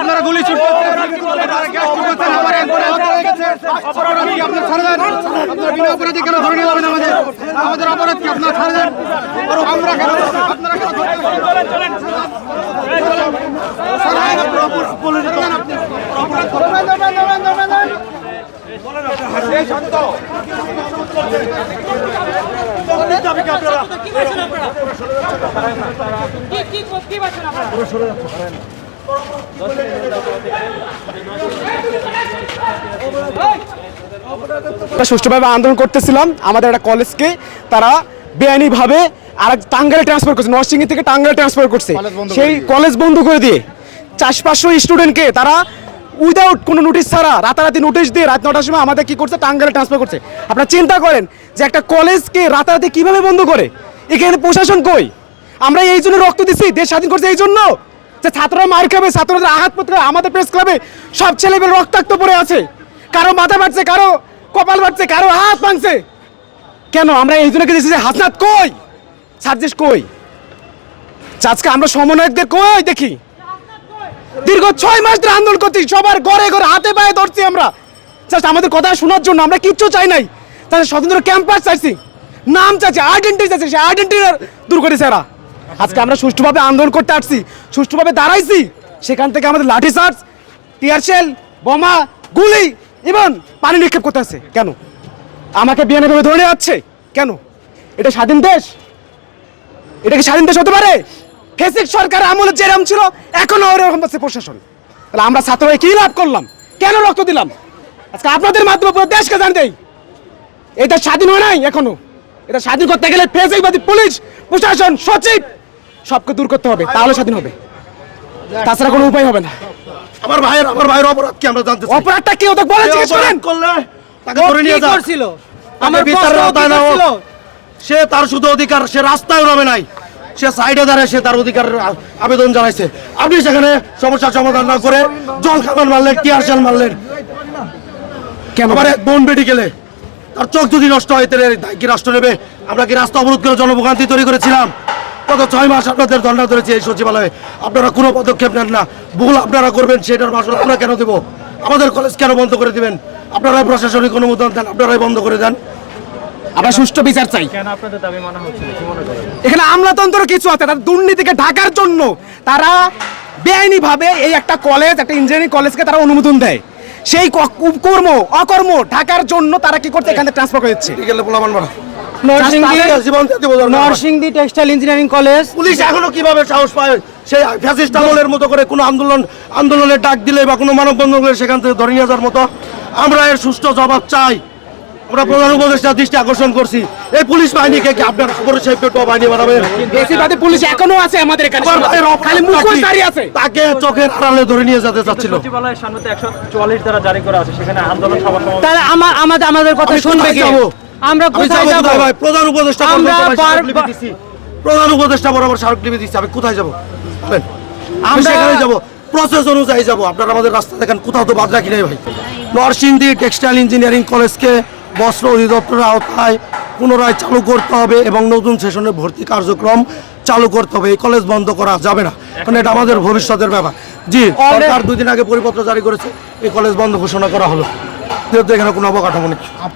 আপনারা গুলি ছিটতেছেন আপনারা গ্যাস ছিটতেছেন আমার একবার আহত হয়ে গেছে অপরাধ কি আপনারা ছাড় বিনা অপরাধে কেন ধরে নিয়ে আমাদের? আমাদের অপরাধ কি আপনারা ছাড় আমরা কেন আপনারা কেন ধরবেন? আমরা সুষ্ঠুভাবে আন্দোলন করতেছিলাম আমাদের একটা কলেজকে তারা বেআইনিভাবে আর এক টাঙ্গাইলে ট্রান্সফার করছে নরসিংহী থেকে টাঙ্গাইলে ট্রান্সফার করছে। সেই কলেজ বন্ধ করে দিয়ে চার পাঁচশো স্টুডেন্টকে তারা উইদাউট কোনো নোটিশ ছাড়া রাতারাতি নোটিশ দিয়ে রাত নটার সময় আমাদের কি করছে টাঙ্গাইলে ট্রান্সফার করছে। আপনারা চিন্তা করেন যে একটা কলেজকে রাতারাতি কীভাবে বন্ধ করে? এখানে প্রশাসন কই? আমরা এই জন্য রক্ত দিচ্ছি দেশ স্বাধীন করছে এই জন্য? যে ছাত্ররা মার খাবে ছাত্রদের আঘাত পত্র আমাদের প্রেস ক্লাবে সব ছেলেমেয়ে রক্তাক্ত পড়ে আছে। কারও মাথা বাড়ছে কারও কপাল বাড়ছে কারও হাত ভাঙছে। কেন? আমরা এই জন্য যে হাসনাত কই? সার্জিস কই? আজকে আমরা সমন্বয়কদের কই দেখি? দীর্ঘ ছয় মাস ধরে আন্দোলন করছি, সবার ঘরে ঘরে হাতে পায়ে ধরছি আমরা। জাস্ট আমাদের কথা শোনার জন্য আমরা কিচ্ছু চাই নাই। তাদের স্বতন্ত্র ক্যাম্পাস চাইছি, নাম চাইছি আইডেন্টি চাইছি, সেই আইডেন্টি দূর করেছে এরা আজকে আমরা সুষ্ঠুভাবে আন্দোলন করতে আসছি, সুষ্ঠুভাবে দাঁড়াইছি। সেখান থেকে আমাদের লাঠি চার্জ টিয়ারশেল বোমা, গুলি এবং পানি নিক্ষেপ করতে আছে কেন? আমাকে বিয়ানভাবে ধরে যাচ্ছে কেন? এটা স্বাধীন দেশ? এটা কি স্বাধীন দেশ হতে পারে? ফেসিক সরকার আমলে যেরকম ছিল, এখনও ওরকম আছে প্রশাসন। তাহলে আমরা ছাত্র হয়ে কি লাভ করলাম? কেন রক্ত দিলাম? আজকে আপনাদের মাধ্যমে পুরো দেশকে জান দেই। এটা স্বাধীন হয় নাই এখনও। এটা স্বাধীন করতে গেলে ফেসিকবাদী পুলিশ, প্রশাসন, সচিব সবকে দূর করতে হবে তাহলে স্বাধীন হবে। তাছাড়া কোনো উপায় হবে না। আমার ভাইয়ের আমার ভাইয়ের অপরাধ কি আমরা জানতে চাই? অপরাধটা কি ওদের বলে জিজ্ঞেস করেন। করলে তাকে ধরে নিয়ে যাক আমার বিচারের আওতায় না। সে তার শুধু অধিকার সে রাস্তায় নামে নাই। সে সাইডে দাঁড়ায় সে তার অধিকার আবেদন জানাইছে। আপনি সেখানে সমস্যার সমাধান না করে জল খাবার মারলেন টিয়ার শেল মারলেন। কেন? আমার এক বোন মেডিকেলে। তার চোখ যদি নষ্ট হয় তাহলে কি রাষ্ট্র নেবে? আমরা কি রাস্তা অবরোধ করে জনভোগান্তি তৈরি করেছিলাম? গত ছয় মাস আপনাদের ধর্ণা ধরেছি এই সচিবালয়ে। আপনারা কোনো পদক্ষেপ নেন না। ভুল আপনারা করবেন সেটার মাসুল আমরা কেন দেবো? আমাদের কলেজ কেন বন্ধ করে দিবেন? আপনারাই প্রশাসনিক অনুমোদন দেন আপনারাই বন্ধ করে দেন। আমরা সুষ্ঠু বিচার চাই। এখানে আমলাতন্ত্র কিছু আছে তারা দুর্নীতিকে ঢাকার জন্য তারা বেআইনি ভাবে এই একটা কলেজ একটা ইঞ্জিনিয়ারিং কলেজকে তারা অনুমোদন দেয়। সেই কর্ম অকর্ম ঢাকার জন্য তারা কি করছে? এখানে ট্রান্সফার করে দিচ্ছে। Narsingdi textile engineering college. Police এখনও কীভাবে সাহস পায়? সেই ফ্যাসিস্ট আমলের মতো করে কোনো আন্দোলন আন্দোলনের ডাক দিলে বা কোনো মানববন্ধন করলে সেখান থেকে ধরে নিয়ে যাওয়ার মতো। আমরা এর সুষ্ঠু জবাব চাই। আমরা প্রধান উপদেষ্টা দৃষ্টি আকর্ষণ করছি। এই পুলিশ বাহিনীকে কি আপনার খবর সেই পেটোয়া বাহিনী বানাবেন বেশিরভাগই পুলিশ এখনও আছে আমাদের এখানে। খালি মুখোশ দাঁড়িয়ে আছে। তাকে চোখের আড়ালে ধরে নিয়ে যেতে চাচ্ছিল। সচিবালয়ের সামনে তো একশো চুয়াল্লিশ দ্বারা জারি করা আছে সেখানে আন্দোলন সভা সমাবেশ তাহলে আমাদের আমাদের কথা শুনবে কে? আমরা কোথায় যাব? ভাই? প্রধান উপদেষ্টা আমরা। প্রধান উপদেষ্টা বরাবর স্মারকলিপি দিচ্ছি আমি কোথায় যাব? বলেন আমরা- সেখানে যাব। প্রসেস অনুযায়ী যাব। আপনারা আমাদের রাস্তা দেখেন কোথাও তো বাদ রাখি নাই ভাই। নরসিংদী টেক্সটাইল ইঞ্জিনিয়ারিং কলেজকে বস্ত্র অধিদপ্তরের আওতায় পুনরায় চালু করতে হবে এবং নতুন সেশনে ভর্তি কার্যক্রম চালু করতে হবে। এই কলেজ বন্ধ করা যাবে না। কারণ এটা আমাদের ভবিষ্যতের ব্যাপার। জি সরকার দুদিন আগে পরিপত্র জারি করেছে। এই কলেজ বন্ধ ঘোষণা করা হলো। যেহেতু এখানে কোনো অবকাঠামো নেই।